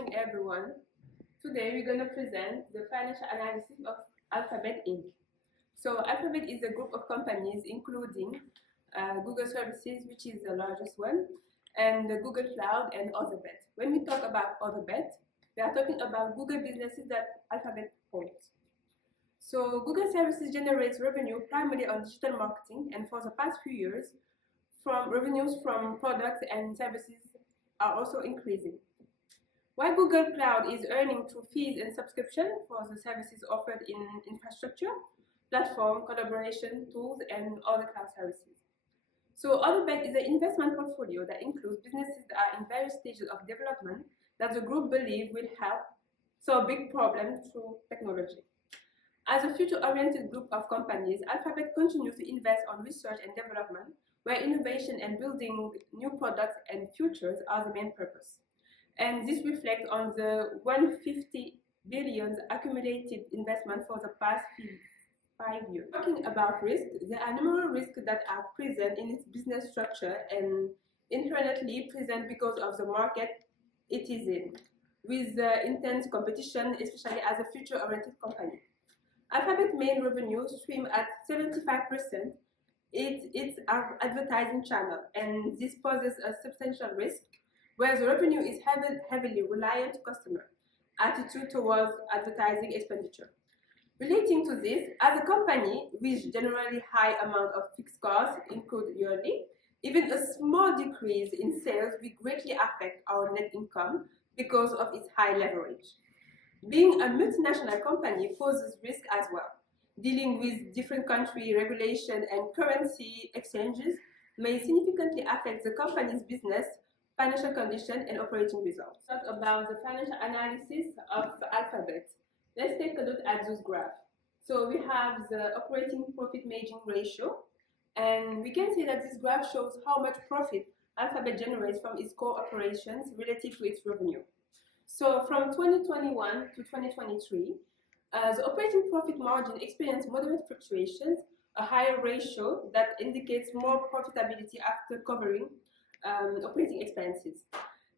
morning, everyone. Today we're going to present the financial analysis of Alphabet Inc. So Alphabet is a group of companies including Google Services, which is the largest one, and the Google Cloud and Otherbet. When we talk about Otherbet, we are talking about Google businesses that Alphabet owns. So Google Services generates revenue primarily on digital marketing, and for the past few years, revenues from products and services are also increasing. While Google Cloud is earning through fees and subscription for the services offered in infrastructure, platform, collaboration, tools, and other cloud services. So Otherbet is an investment portfolio that includes businesses that are in various stages of development that the group believes will help solve big problems through technology. As a future-oriented group of companies, Alphabet continues to invest on research and development, where innovation and building new products and features are the main purpose. And this reflects on the 150 billion accumulated investment for the past 5 years. Talking about risk, there are numerous risks that are present in its business structure and inherently present because of the market it is in, with intense competition, especially as a future-oriented company. Alphabet's main revenue stream at 75%. It's our advertising channel, and this poses a substantial risk, where the revenue is heavily reliant on customer attitude towards advertising expenditure. Relating to this, as a company with generally high amount of fixed costs incurred yearly, even a small decrease in sales will greatly affect our net income because of its high leverage. Being a multinational company poses risk as well. Dealing with different country regulation and currency exchanges may significantly affect the company's business, financial condition, and operating results. Talk about the financial analysis of Alphabet. Let's take a look at this graph. So we have the operating profit margin ratio, and we can see that this graph shows how much profit Alphabet generates from its core operations relative to its revenue. So from 2021 to 2023, the operating profit margin experienced moderate fluctuations, a higher ratio that indicates more profitability after covering operating expenses.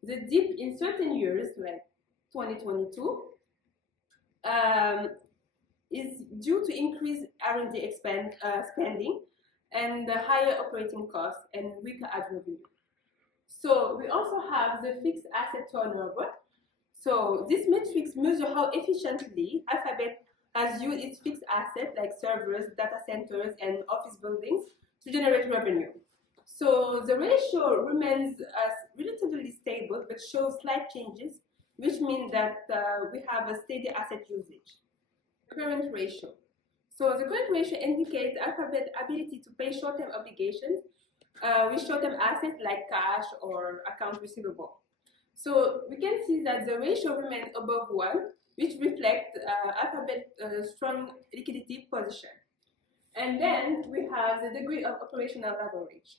The dip in certain years, like 2022, is due to increased R&D spending and higher operating costs and weaker ad revenue. So we also have the fixed asset turnover. So these metrics measure how efficiently Alphabet has used its fixed assets like servers, data centers, and office buildings to generate revenue. So the ratio remains relatively stable but shows slight changes, which means that we have a steady asset usage. Current ratio. So the current ratio indicates Alphabet's ability to pay short-term obligations with short-term assets like cash or accounts receivable. So we can see that the ratio remains above 1, which reflects Alphabet's strong liquidity position. And then we have the degree of operational leverage.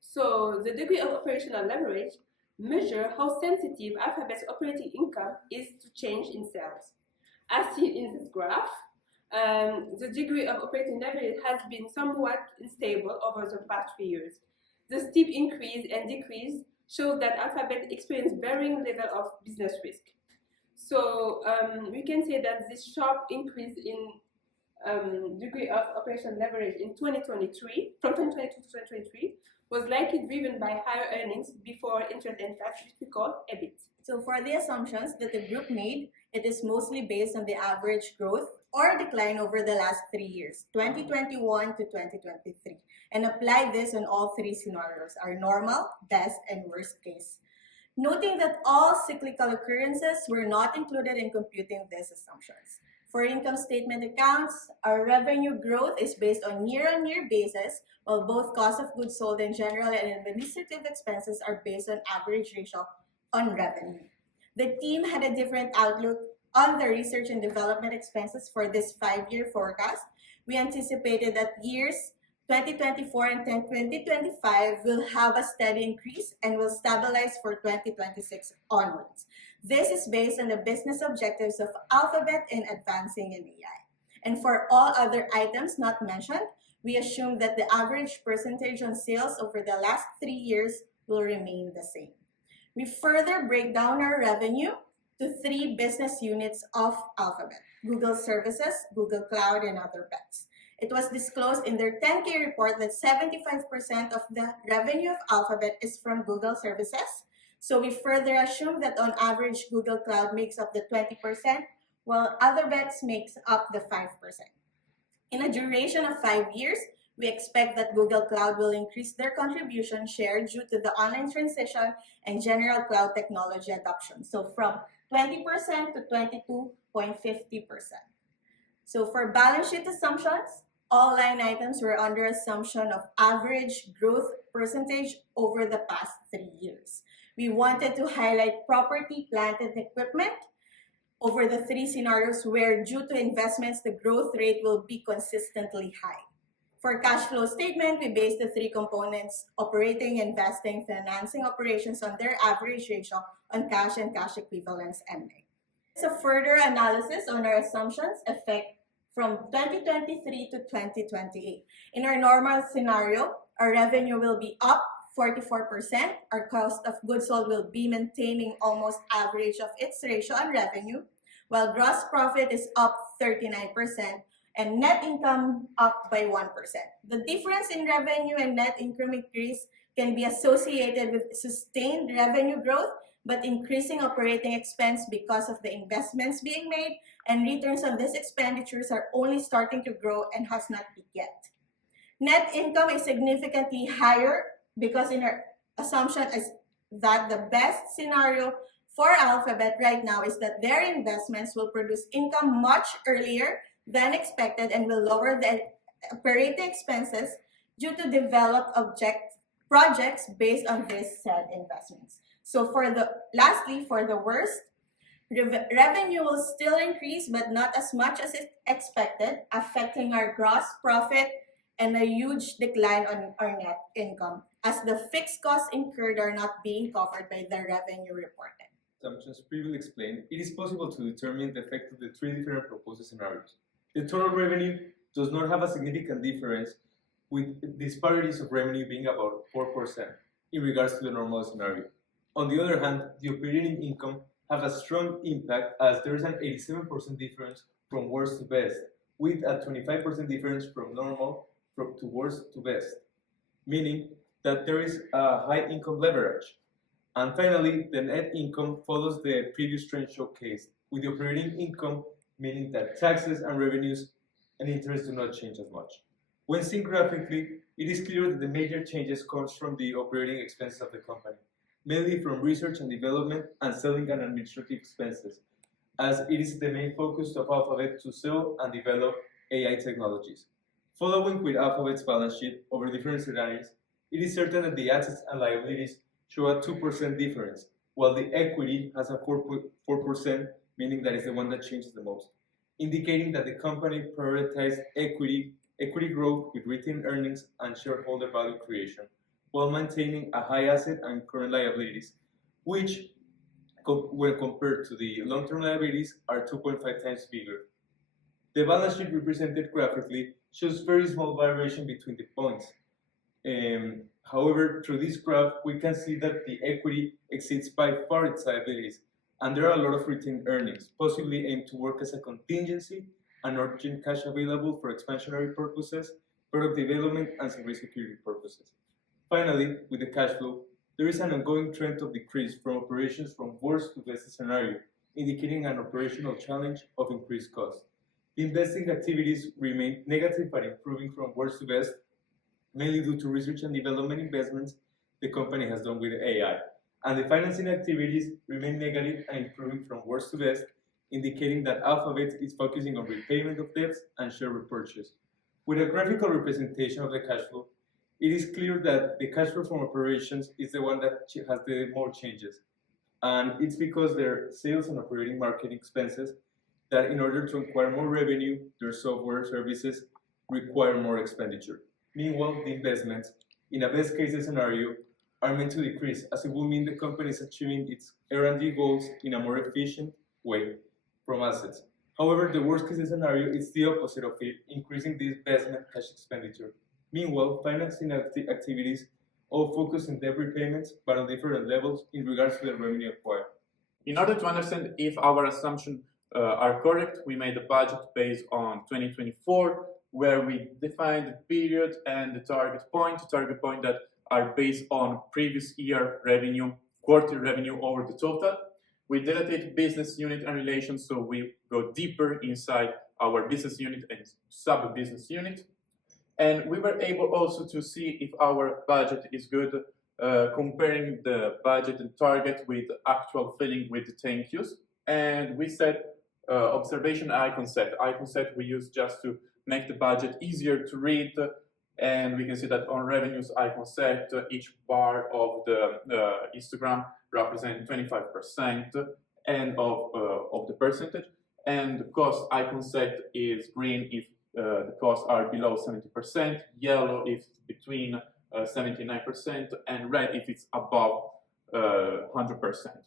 So the degree of operational leverage measures how sensitive Alphabet's operating income is to change in sales. As seen in this graph, the degree of operating leverage has been somewhat unstable over the past 3 years. The steep increase and decrease shows that Alphabet experienced varying level of business risk. So we can say that this sharp increase in degree of operational leverage in 2023, from 2022 to 2023, was likely driven by higher earnings before interest and tax, which we call EBIT. So for the assumptions that the group made, it is mostly based on the average growth or decline over the last 3 years, 2021 to 2023, and apply this on all 3 scenarios, our normal, best, and worst case. Noting that all cyclical occurrences were not included in computing these assumptions. For income statement accounts, our revenue growth is based on year-on-year basis, while both cost of goods sold and general and administrative expenses are based on average ratio on revenue. The team had a different outlook on the research and development expenses for this 5-year forecast. We anticipated that years 2024 and 2025 will have a steady increase and will stabilize for 2026 onwards. This is based on the business objectives of Alphabet in advancing in AI. And for all other items not mentioned, we assume that the average percentage on sales over the last 3 years will remain the same. We further break down our revenue to 3 business units of Alphabet: Google Services, Google Cloud, and Other Bets. It was disclosed in their 10K report that 75% of the revenue of Alphabet is from Google Services. So we further assume that on average, Google Cloud makes up the 20%, while Other Bets makes up the 5%. In a duration of 5 years, we expect that Google Cloud will increase their contribution share due to the online transition and general cloud technology adoption. So from 20% to 22.50%. So for balance sheet assumptions, all line items were under assumption of average growth percentage over the past 3 years. We wanted to highlight property, plant, and equipment over the 3 scenarios where, due to investments, the growth rate will be consistently high. For cash flow statement, we based the 3 components: operating, investing, financing operations on their average ratio on cash and cash equivalents ending. It's a further analysis on our assumptions effect from 2023 to 2028. In our normal scenario, our revenue will be up 44%. Our cost of goods sold will be maintaining almost average of its ratio on revenue, while gross profit is up 39% and net income up by 1%. The difference in revenue and net income increase can be associated with sustained revenue growth, but increasing operating expense because of the investments being made, and returns on these expenditures are only starting to grow and has not peaked yet. Net income is significantly higher because in our assumption is that the best scenario for Alphabet right now is that their investments will produce income much earlier than expected and will lower the operating expenses due to developed projects based on these said investments. So lastly, for the worst, revenue will still increase but not as much as expected, affecting our gross profit and a huge decline on our net income, as the fixed costs incurred are not being covered by the revenue reported. Assumptions previously explained, it is possible to determine the effect of the 3 different proposed scenarios. The total revenue does not have a significant difference, with disparities of revenue being about 4% in regards to the normal scenario. On the other hand, the operating income have a strong impact, as there is an 87% difference from worst to best, with a 25% difference from normal to worst to best, meaning that there is a high income leverage. And finally, the net income follows the previous trend showcased, with the operating income meaning that taxes and revenues and interest do not change as much. When seen graphically, it is clear that the major changes comes from the operating expenses of the company, mainly from research and development and selling and administrative expenses, as it is the main focus of Alphabet to sell and develop AI technologies. Following with Alphabet's balance sheet over different scenarios, it is certain that the assets and liabilities show a 2% difference, while the equity has a 4%, meaning that is the one that changes the most, indicating that the company prioritized equity growth with retained earnings and shareholder value creation, while maintaining a high asset and current liabilities, which, when compared to the long-term liabilities, are 2.5 times bigger. The balance sheet represented graphically shows very small variation between the points. However, through this graph, we can see that the equity exceeds by far its liabilities, and there are a lot of retained earnings, possibly aimed to work as a contingency and urgent cash available for expansionary purposes, product development, and cybersecurity purposes. Finally, with the cash flow, there is an ongoing trend of decrease from operations from worst to best scenario, indicating an operational challenge of increased costs. The investing activities remain negative but improving from worst to best, mainly due to research and development investments the company has done with AI. And the financing activities remain negative and improving from worst to best, indicating that Alphabet is focusing on repayment of debts and share repurchase. With a graphical representation of the cash flow, it is clear that the cash flow from operations is the one that has the more changes. And it's because their sales and operating marketing expenses that, in order to acquire more revenue, their software services require more expenditure. Meanwhile, the investments, in a best case scenario, are meant to decrease, as it will mean the company is achieving its R&D goals in a more efficient way from assets. However, the worst case scenario is the opposite of it, increasing the investment cash expenditure. Meanwhile, financing activities all focus on debt repayments, but on different levels in regards to the revenue acquired. In order to understand if our assumptions are correct, we made a budget based on 2024, where we defined the period and the target point that are based on previous year revenue, quarterly revenue over the total. We delineate business unit and relations, so we go deeper inside our business unit and sub-business unit. And we were able also to see if our budget is good, comparing the budget and target with actual filling with the thank yous. And we set observation icon set. Icon set we use just to make the budget easier to read. And we can see that on revenues icon set, each bar of the histogram represents 25% and of the percentage. And the cost icon set is green if the costs are below 70%, yellow if between 79%, and red if it's above 100%.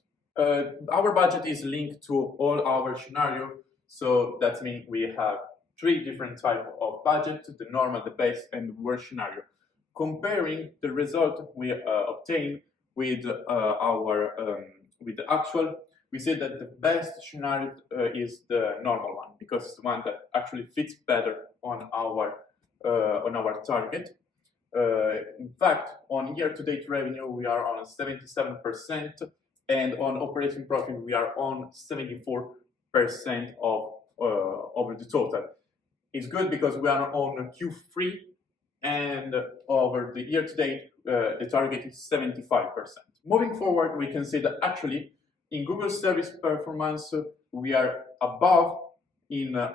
Our budget is linked to all our scenario, so that means we have 3 different types of budget: the normal, the base, and the worst scenario. Comparing the result we obtain with the actual, we see that the best scenario is the normal one, because it's the one that actually fits better on our target. In fact, on year-to-date revenue, we are on 77%, and on operating profit, we are on 74% of over the total. It's good because we are on Q3, and over the year-to-date, the target is 75%. Moving forward, we can see that actually in Google service performance, we are above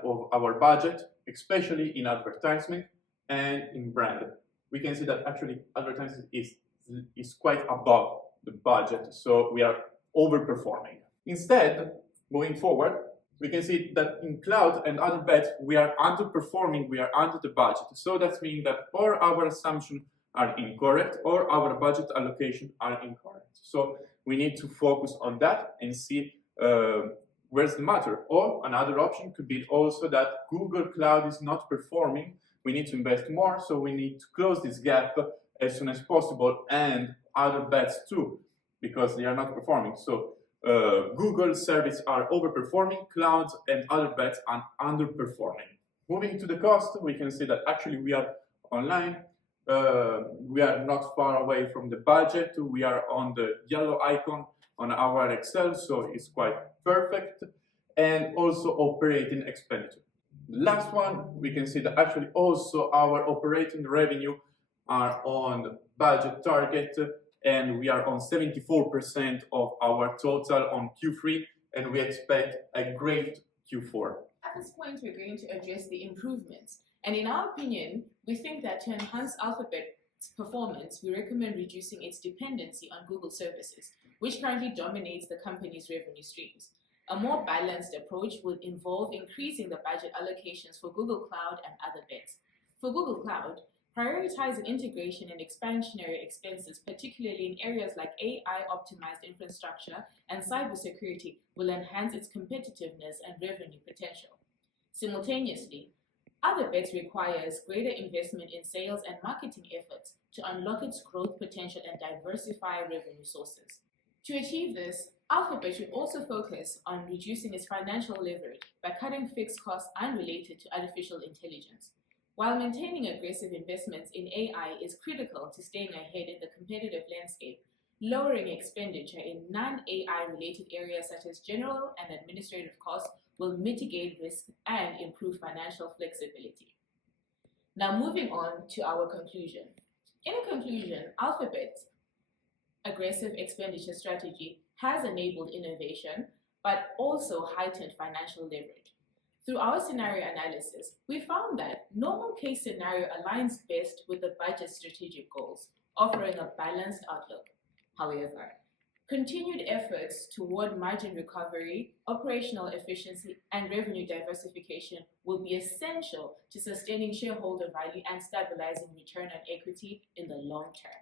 of our budget, especially in advertisement and in brand. We can see that actually advertising is quite above the budget, so we are overperforming. Instead, moving forward, we can see that in cloud and other bets, we are underperforming, we are under the budget. So that means that or our assumptions are incorrect or our budget allocation are incorrect. So we need to focus on that and see where's the matter. Or another option could be also that Google Cloud is not performing. We need to invest more, so we need to close this gap as soon as possible, and other bets too, because they are not performing. So Google service are overperforming, clouds and other bets are underperforming. Moving to the cost, we can see that actually we are online. We are not far away from the budget. We are on the yellow icon on our Excel, so it's quite perfect. And also operating expenditure. Last one, we can see that actually also our operating revenue are on the budget target, and we are on 74% of our total on Q3, and we expect a great Q4. At this point, we're going to address the improvements. And in our opinion, we think that to enhance Alphabet's performance, we recommend reducing its dependency on Google services, which currently dominates the company's revenue streams. A more balanced approach would involve increasing the budget allocations for Google Cloud and other bets. For Google Cloud, prioritizing integration and expansionary expenses, particularly in areas like AI-optimized infrastructure and cybersecurity, will enhance its competitiveness and revenue potential. Simultaneously, other bets requires greater investment in sales and marketing efforts to unlock its growth potential and diversify revenue sources. To achieve this, Alphabet should also focus on reducing its financial leverage by cutting fixed costs unrelated to artificial intelligence. While maintaining aggressive investments in AI is critical to staying ahead in the competitive landscape, lowering expenditure in non-AI related areas such as general and administrative costs will mitigate risk and improve financial flexibility. Now moving on to our conclusion. In conclusion, Alphabet's aggressive expenditure strategy has enabled innovation, but also heightened financial leverage. Through our scenario analysis, we found that normal case scenario aligns best with the budget's strategic goals, offering a balanced outlook. However, continued efforts toward margin recovery, operational efficiency, and revenue diversification will be essential to sustaining shareholder value and stabilizing return on equity in the long term.